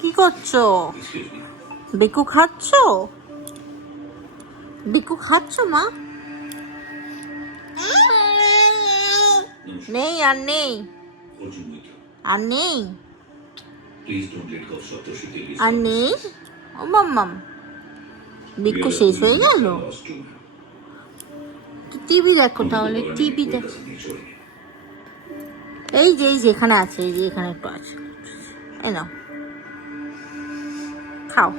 কি করছ. বিকু খাচ্ছ বিকু খাচ্ছ মা নেই আর নেই আর নেই আর নেই ও মাম্মাম বিকু শেষ হয়ে গেল টিভি দেখো তাহলে টিভি দেখো এই যে এই যে এখানে আছে এই যে এখানে একটু আছে এ নাও। খাও।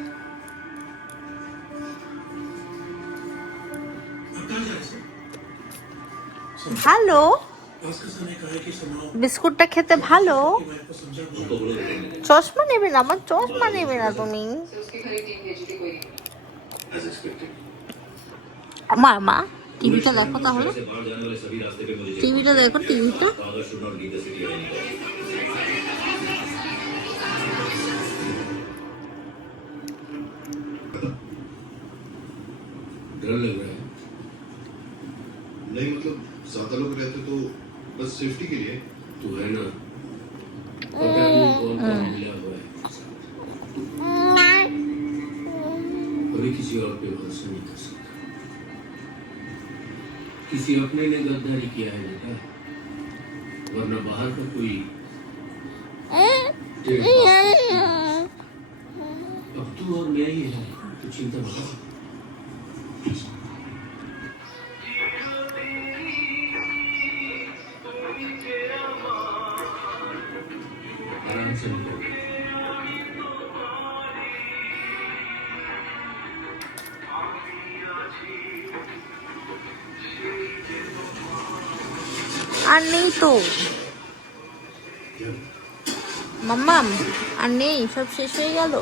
ভালো। বিস্কুটটা খেতে ভালো। চশমা নেবে না, আমার চশমা নেবে না তুমি। আমার মা, টিভিটা দেখো তাহলে। টিভিটা দেখো, টিভিটা। डर लग रहा है। नहीं मतलब ज़्यादा लोग रहते तो बस सेफ्टी के लिए। तू है ना। पता नहीं कौन कौन मिला हुआ है। कभी किसी और पे भरोसा नहीं कर सकता। किसी अपने ने गद्दारी किया है बेटा। वरना बाहर का कोई अब तू और मैं ही है तो चिंता मत আর নেই তো। মাম্মাম আর নেই সব শেষ হয়ে গেল।